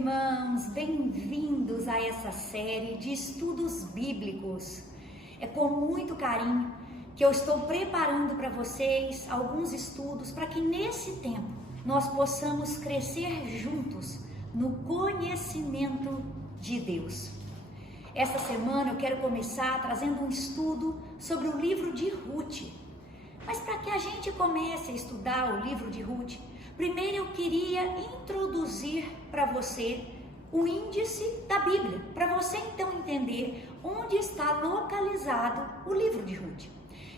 irmãos, bem-vindos a essa série de estudos bíblicos. É com muito carinho que eu estou preparando para vocês alguns estudos para que nesse tempo nós possamos crescer juntos no conhecimento de Deus. Esta semana eu quero começar trazendo um estudo sobre o livro de Ruth. Mas para que a gente comece a estudar o livro de Ruth, primeiro eu queria introduzir para você o índice da Bíblia, para você então entender onde está localizado o livro de Ruth.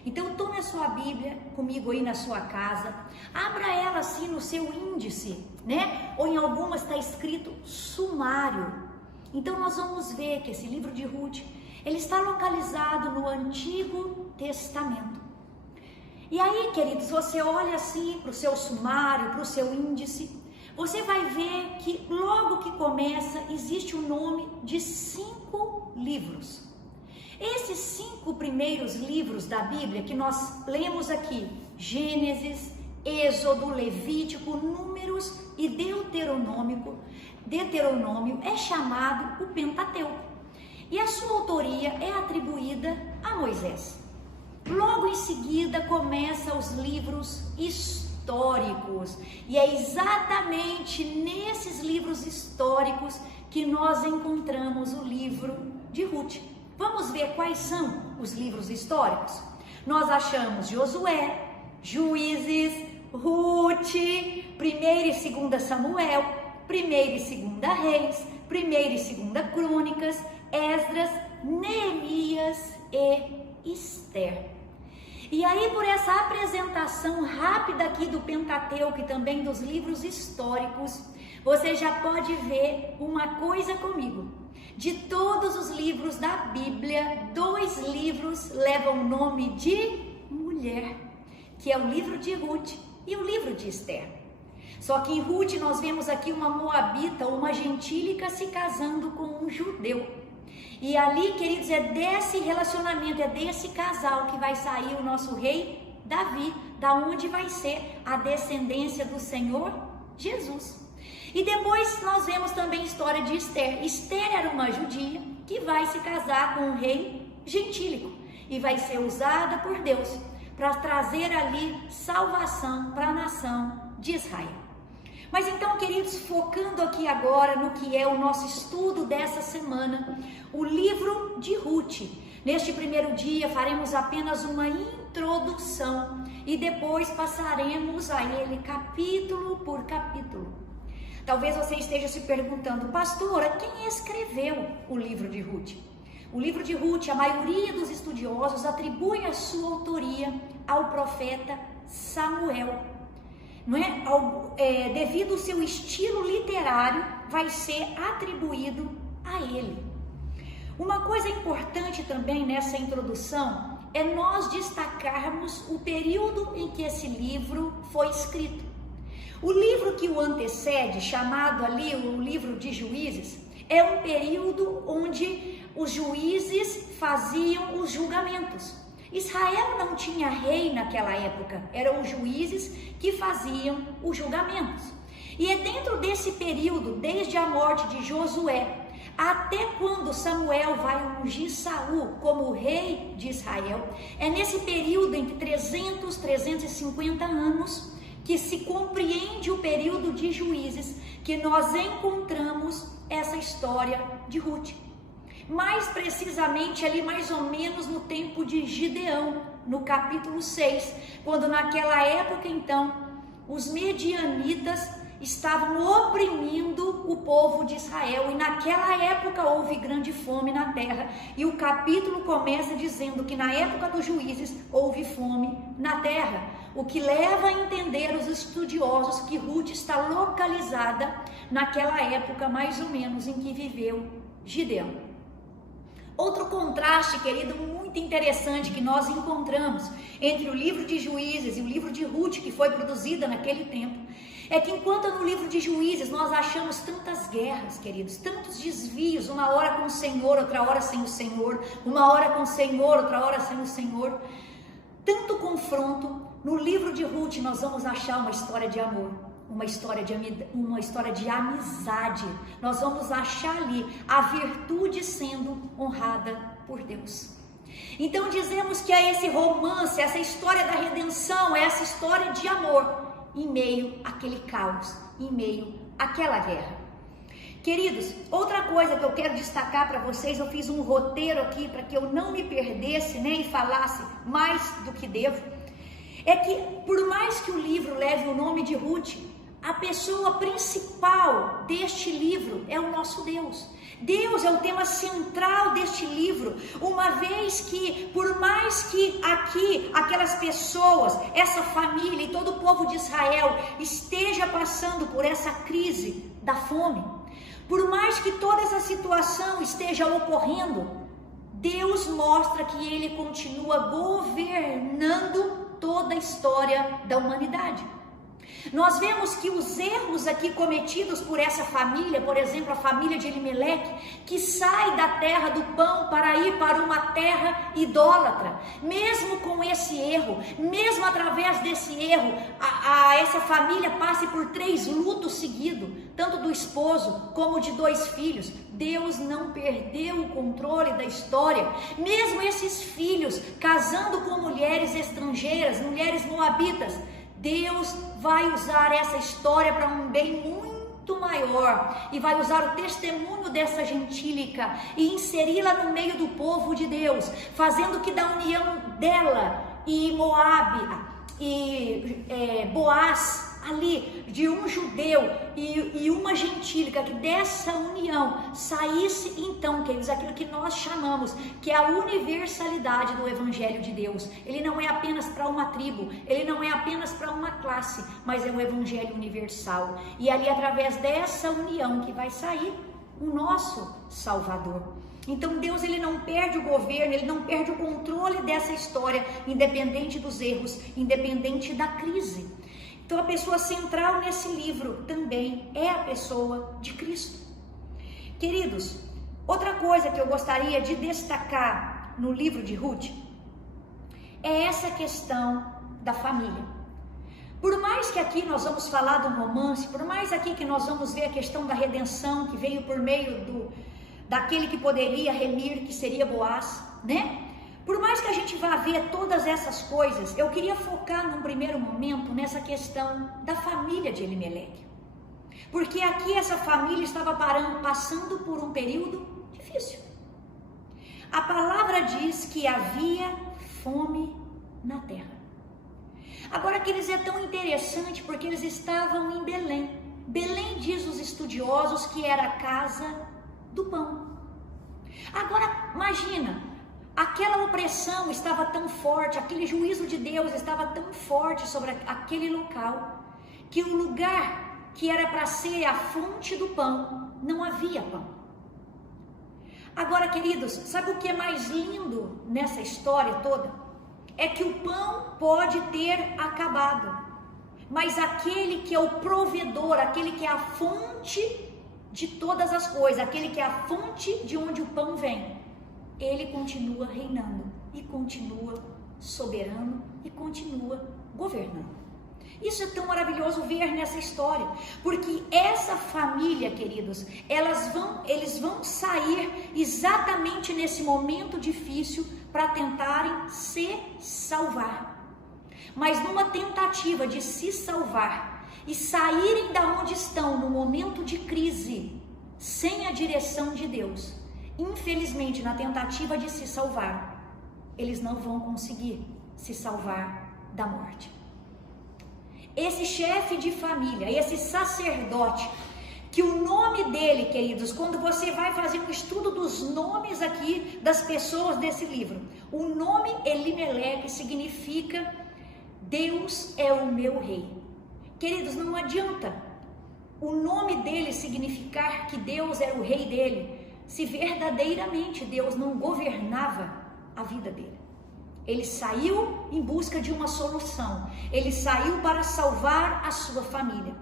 Então tome a sua Bíblia comigo aí na sua casa, abra ela assim no seu índice, né? Ou em algumas está escrito sumário. Então nós vamos ver que esse livro de Ruth, ele está localizado no Antigo Testamento. E aí, queridos, você olha assim para o seu sumário, para o seu índice, você vai ver que logo que começa existe o nome de 5 livros. Esses 5 primeiros livros da Bíblia que nós lemos aqui, Gênesis, Êxodo, Levítico, Números e Deuteronômio é chamado o Pentateuco. E a sua autoria é atribuída a Moisés. Logo em seguida começam os livros históricos, e é exatamente nesses livros históricos que nós encontramos o livro de Ruth. Vamos ver quais são os livros históricos? Nós achamos Josué, Juízes, Ruth, 1ª e 2ª Samuel, 1ª e 2ª Reis, 1ª e 2ª Crônicas, Esdras, Neemias e Esther. E aí, por essa apresentação rápida aqui do Pentateuco e também dos livros históricos, você já pode ver uma coisa comigo. De todos os livros da Bíblia, 2 livros levam o nome de mulher, que é o livro de Ruth e o livro de Esther. Só que em Ruth nós vemos aqui uma moabita, uma gentílica se casando com um judeu. E ali, queridos, é desse relacionamento, é desse casal que vai sair o nosso rei Davi, da onde vai ser a descendência do Senhor Jesus. E depois nós vemos também a história de Esther. Esther era uma judia que vai se casar com um rei gentílico e vai ser usada por Deus para trazer ali salvação para a nação de Israel. Mas então, queridos, focando aqui agora no que é o nosso estudo dessa semana, o livro de Ruth. Neste primeiro dia faremos apenas uma introdução e depois passaremos a ele capítulo por capítulo. Talvez você esteja se perguntando, pastora, quem escreveu o livro de Ruth? O livro de Ruth, a maioria dos estudiosos atribui a sua autoria ao profeta Samuel. Não é? Devido ao seu estilo literário, vai ser atribuído a ele. Uma coisa importante também nessa introdução é nós destacarmos o período em que esse livro foi escrito. O livro que o antecede, chamado ali o livro de Juízes, é um período onde os juízes faziam os julgamentos. Israel não tinha rei naquela época, eram os juízes que faziam os julgamentos. E é dentro desse período, desde a morte de Josué, até quando Samuel vai ungir Saul como rei de Israel, é nesse período entre 350 anos que se compreende o período de Juízes, que nós encontramos essa história de Ruth. Mais precisamente ali mais ou menos no tempo de Gideão, no capítulo 6, quando naquela época então os medianitas estavam oprimindo o povo de Israel e naquela época houve grande fome na terra e o capítulo começa dizendo que na época dos juízes houve fome na terra, o que leva a entender os estudiosos que Ruth está localizada naquela época mais ou menos em que viveu Gideão. Outro contraste, querido, muito interessante que nós encontramos entre o livro de Juízes e o livro de Ruth, que foi produzida naquele tempo, é que enquanto no livro de Juízes nós achamos tantas guerras, queridos, tantos desvios, uma hora com o Senhor, outra hora sem o Senhor, uma hora com o Senhor, outra hora sem o Senhor, tanto confronto, no livro de Ruth nós vamos achar uma história de amor. uma história de amizade. Nós vamos achar ali a virtude sendo honrada por Deus. Então dizemos que é esse romance, essa história da redenção, é essa história de amor em meio àquele caos, em meio àquela guerra. Queridos, outra coisa que eu quero destacar para vocês, eu fiz um roteiro aqui para que eu não me perdesse, né, e falasse mais do que devo, é que por mais que o livro leve o nome de Ruth, a pessoa principal deste livro é o nosso Deus. Deus é o tema central deste livro, uma vez que, por mais que aqui, aquelas pessoas, essa família e todo o povo de Israel esteja passando por essa crise da fome, por mais que toda essa situação esteja ocorrendo, Deus mostra que Ele continua governando toda a história da humanidade. Nós vemos que os erros aqui cometidos por essa família, por exemplo, a família de Elimeleque, que sai da terra do pão para ir para uma terra idólatra, mesmo com esse erro, mesmo através desse erro, essa família passe por 3 lutos seguidos, tanto do esposo como de 2 filhos. Deus não perdeu o controle da história, mesmo esses filhos casando com mulheres estrangeiras, mulheres moabitas. Deus vai usar essa história para um bem muito maior e vai usar o testemunho dessa gentílica e inseri-la no meio do povo de Deus, fazendo que da união dela e Moabe e Boaz, ali de um judeu e uma gentílica, que dessa união saísse então, queridos, aquilo que nós chamamos que é a universalidade do Evangelho de Deus. Ele não é apenas para uma tribo, ele não é apenas para uma classe, mas é um Evangelho universal, e ali através dessa união que vai sair o nosso Salvador. Então Deus, ele não perde o governo, ele não perde o controle dessa história, independente dos erros, independente da crise. Então a pessoa central nesse livro também é a pessoa de Cristo. Queridos, outra coisa que eu gostaria de destacar no livro de Ruth é essa questão da família. Por mais que aqui nós vamos falar de um romance, por mais aqui que nós vamos ver a questão da redenção que veio por meio daquele que poderia remir, que seria Boaz, né? Por mais que a gente vá ver todas essas coisas, eu queria focar num primeiro momento nessa questão da família de Elimeleque. Porque aqui essa família estava passando por um período difícil. A palavra diz que havia fome na terra. Agora, aqueles é tão interessante porque eles estavam em Belém. Belém, diz os estudiosos, que era a casa do pão. Agora, imagina, aquela opressão estava tão forte, aquele juízo de Deus estava tão forte sobre aquele local, que o lugar que era para ser a fonte do pão, não havia pão. Agora, queridos, sabe o que é mais lindo nessa história toda? É que o pão pode ter acabado, mas aquele que é o provedor, aquele que é a fonte de todas as coisas, aquele que é a fonte de onde o pão vem, ele continua reinando e continua soberano e continua governando. Isso é tão maravilhoso ver nessa história, porque essa família, queridos, eles vão sair exatamente nesse momento difícil para tentarem se salvar. Mas numa tentativa de se salvar e saírem da onde estão no momento de crise, sem a direção de Deus, infelizmente, na tentativa de se salvar, eles não vão conseguir se salvar da morte. Esse chefe de família, esse sacerdote, que o nome dele, queridos, quando você vai fazer um estudo dos nomes aqui das pessoas desse livro, o nome Elimeleque significa Deus é o meu rei. Queridos, não adianta o nome dele significar que Deus era o rei dele, se verdadeiramente Deus não governava a vida dele. Ele saiu em busca de uma solução, ele saiu para salvar a sua família.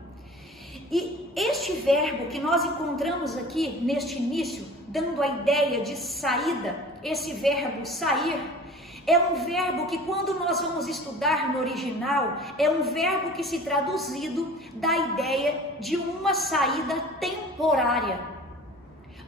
E este verbo que nós encontramos aqui neste início, dando a ideia de saída, esse verbo sair, É um verbo que, quando nós vamos estudar no original, é um verbo que se traduzido dá a ideia de uma saída temporária.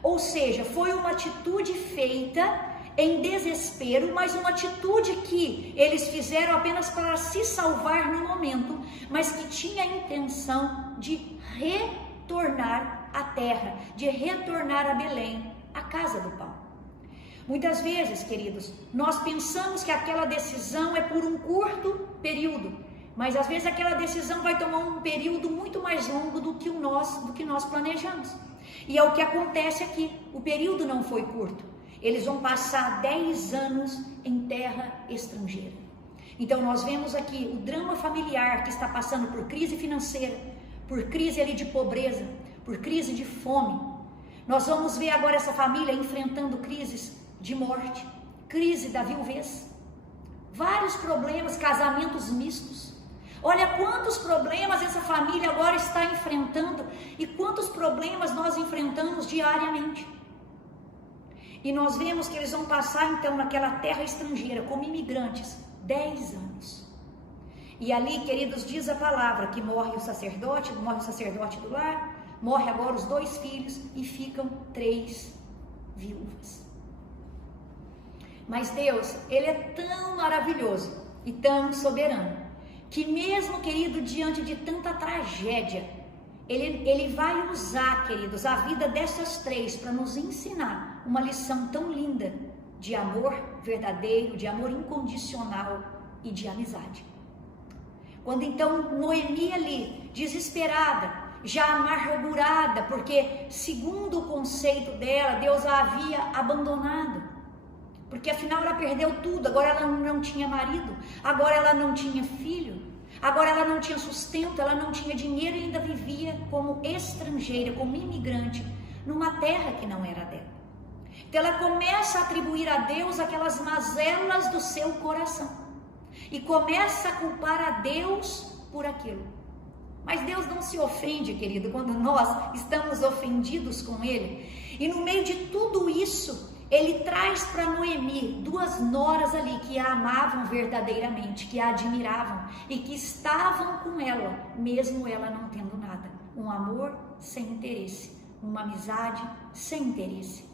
Ou seja, foi uma atitude feita em desespero, mas uma atitude que eles fizeram apenas para se salvar no momento, mas que tinha a intenção de retornar à terra, de retornar a Belém, a casa do pão. Muitas vezes, queridos, nós pensamos que aquela decisão é por um curto período, mas às vezes aquela decisão vai tomar um período muito mais longo do que nós planejamos. E é o que acontece aqui. O período não foi curto. Eles vão passar 10 anos em terra estrangeira. Então nós vemos aqui o drama familiar que está passando por crise financeira, por crise ali de pobreza, por crise de fome. Nós vamos ver agora essa família enfrentando crises de morte, crise da viuvez, vários problemas, casamentos mistos. Olha quantos problemas essa família agora está enfrentando e quantos problemas nós enfrentamos diariamente. E nós vemos que eles vão passar então naquela terra estrangeira como imigrantes 10 anos. E ali, queridos, diz a palavra que morre o sacerdote do lar, morre agora os 2 filhos e ficam 3 viúvas. Mas Deus, Ele é tão maravilhoso e tão soberano, que mesmo, querido, diante de tanta tragédia, Ele vai usar, queridos, a vida dessas 3 para nos ensinar uma lição tão linda de amor verdadeiro, de amor incondicional e de amizade. Quando então Noemi ali, desesperada, já amargurada, porque segundo o conceito dela, Deus a havia abandonado. Porque afinal ela perdeu tudo, agora ela não tinha marido, agora ela não tinha filho, agora ela não tinha sustento, ela não tinha dinheiro e ainda vivia como estrangeira, como imigrante, numa terra que não era dela. Então ela começa a atribuir a Deus aquelas mazelas do seu coração e começa a culpar a Deus por aquilo. Mas Deus não se ofende, querido, quando nós estamos ofendidos com Ele. E no meio de tudo isso, Ele traz para Noemi 2 noras ali que a amavam verdadeiramente, que a admiravam e que estavam com ela, mesmo ela não tendo nada. Um amor sem interesse, uma amizade sem interesse.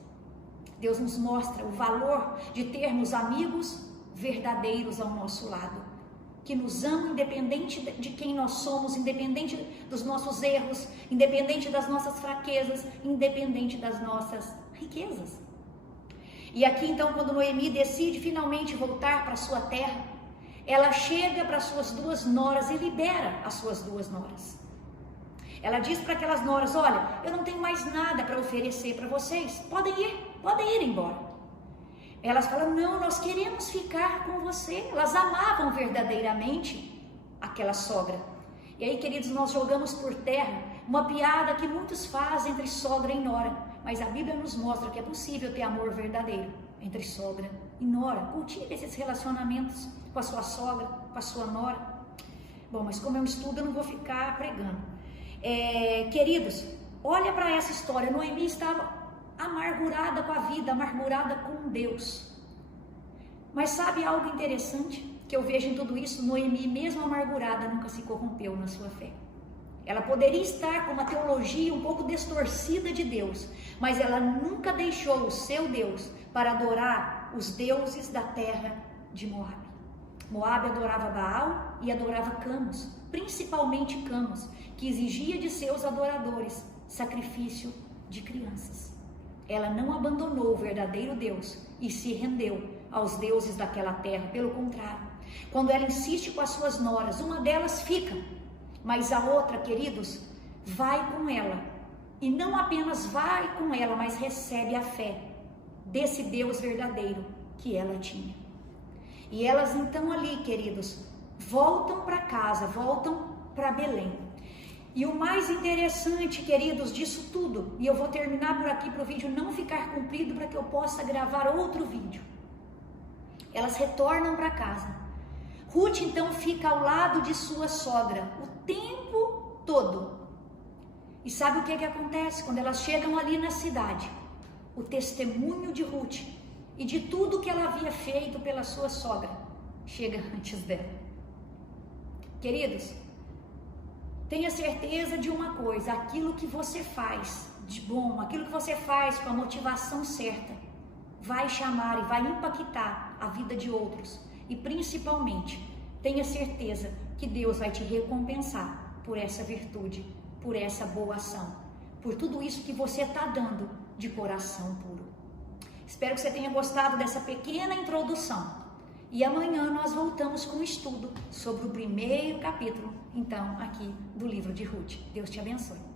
Deus nos mostra o valor de termos amigos verdadeiros ao nosso lado, que nos amam independente de quem nós somos, independente dos nossos erros, independente das nossas fraquezas, independente das nossas riquezas. E aqui então, quando Noemi decide finalmente voltar para sua terra, ela chega para suas 2 noras e libera as suas 2 noras. Ela diz para aquelas noras: olha, eu não tenho mais nada para oferecer para vocês, podem ir embora. Elas falam: não, nós queremos ficar com você. Elas amavam verdadeiramente aquela sogra. E aí, queridos, nós jogamos por terra uma piada que muitos fazem entre sogra e nora, mas a Bíblia nos mostra que é possível ter amor verdadeiro entre sogra e nora. Cultive esses relacionamentos com a sua sogra, com a sua nora. Bom, mas como é um estudo, eu não vou ficar pregando. Queridos, olha para essa história. Noemi estava amargurada com a vida, amargurada com Deus. Mas sabe algo interessante que eu vejo em tudo isso? Noemi, mesmo amargurada, nunca se corrompeu na sua fé. Ela poderia estar com uma teologia um pouco distorcida de Deus, mas ela nunca deixou o seu Deus para adorar os deuses da terra de Moabe. Moabe adorava Baal e adorava Camus, principalmente Camus, que exigia de seus adoradores sacrifício de crianças. Ela não abandonou o verdadeiro Deus e se rendeu aos deuses daquela terra. Pelo contrário, quando ela insiste com as suas noras, uma delas fica, mas a outra, queridos, vai com ela. E não apenas vai com ela, mas recebe a fé desse Deus verdadeiro que ela tinha. E elas então ali, queridos, voltam para casa, voltam para Belém. E o mais interessante, queridos, disso tudo, e eu vou terminar por aqui para o vídeo não ficar comprido, para que eu possa gravar outro vídeo. Elas retornam para casa. Ruth então fica ao lado de sua sogra o tempo todo. E sabe o que acontece? Quando elas chegam ali na cidade, o testemunho de Ruth e de tudo que ela havia feito pela sua sogra, chega antes dela. Queridos, tenha certeza de uma coisa: aquilo que você faz de bom, aquilo que você faz com a motivação certa, vai chamar e vai impactar a vida de outros. E principalmente, tenha certeza que Deus vai te recompensar por essa virtude, por essa boa ação, por tudo isso que você está dando de coração puro. Espero que você tenha gostado dessa pequena introdução. E amanhã nós voltamos com o estudo sobre o primeiro capítulo, então, aqui do livro de Ruth. Deus te abençoe.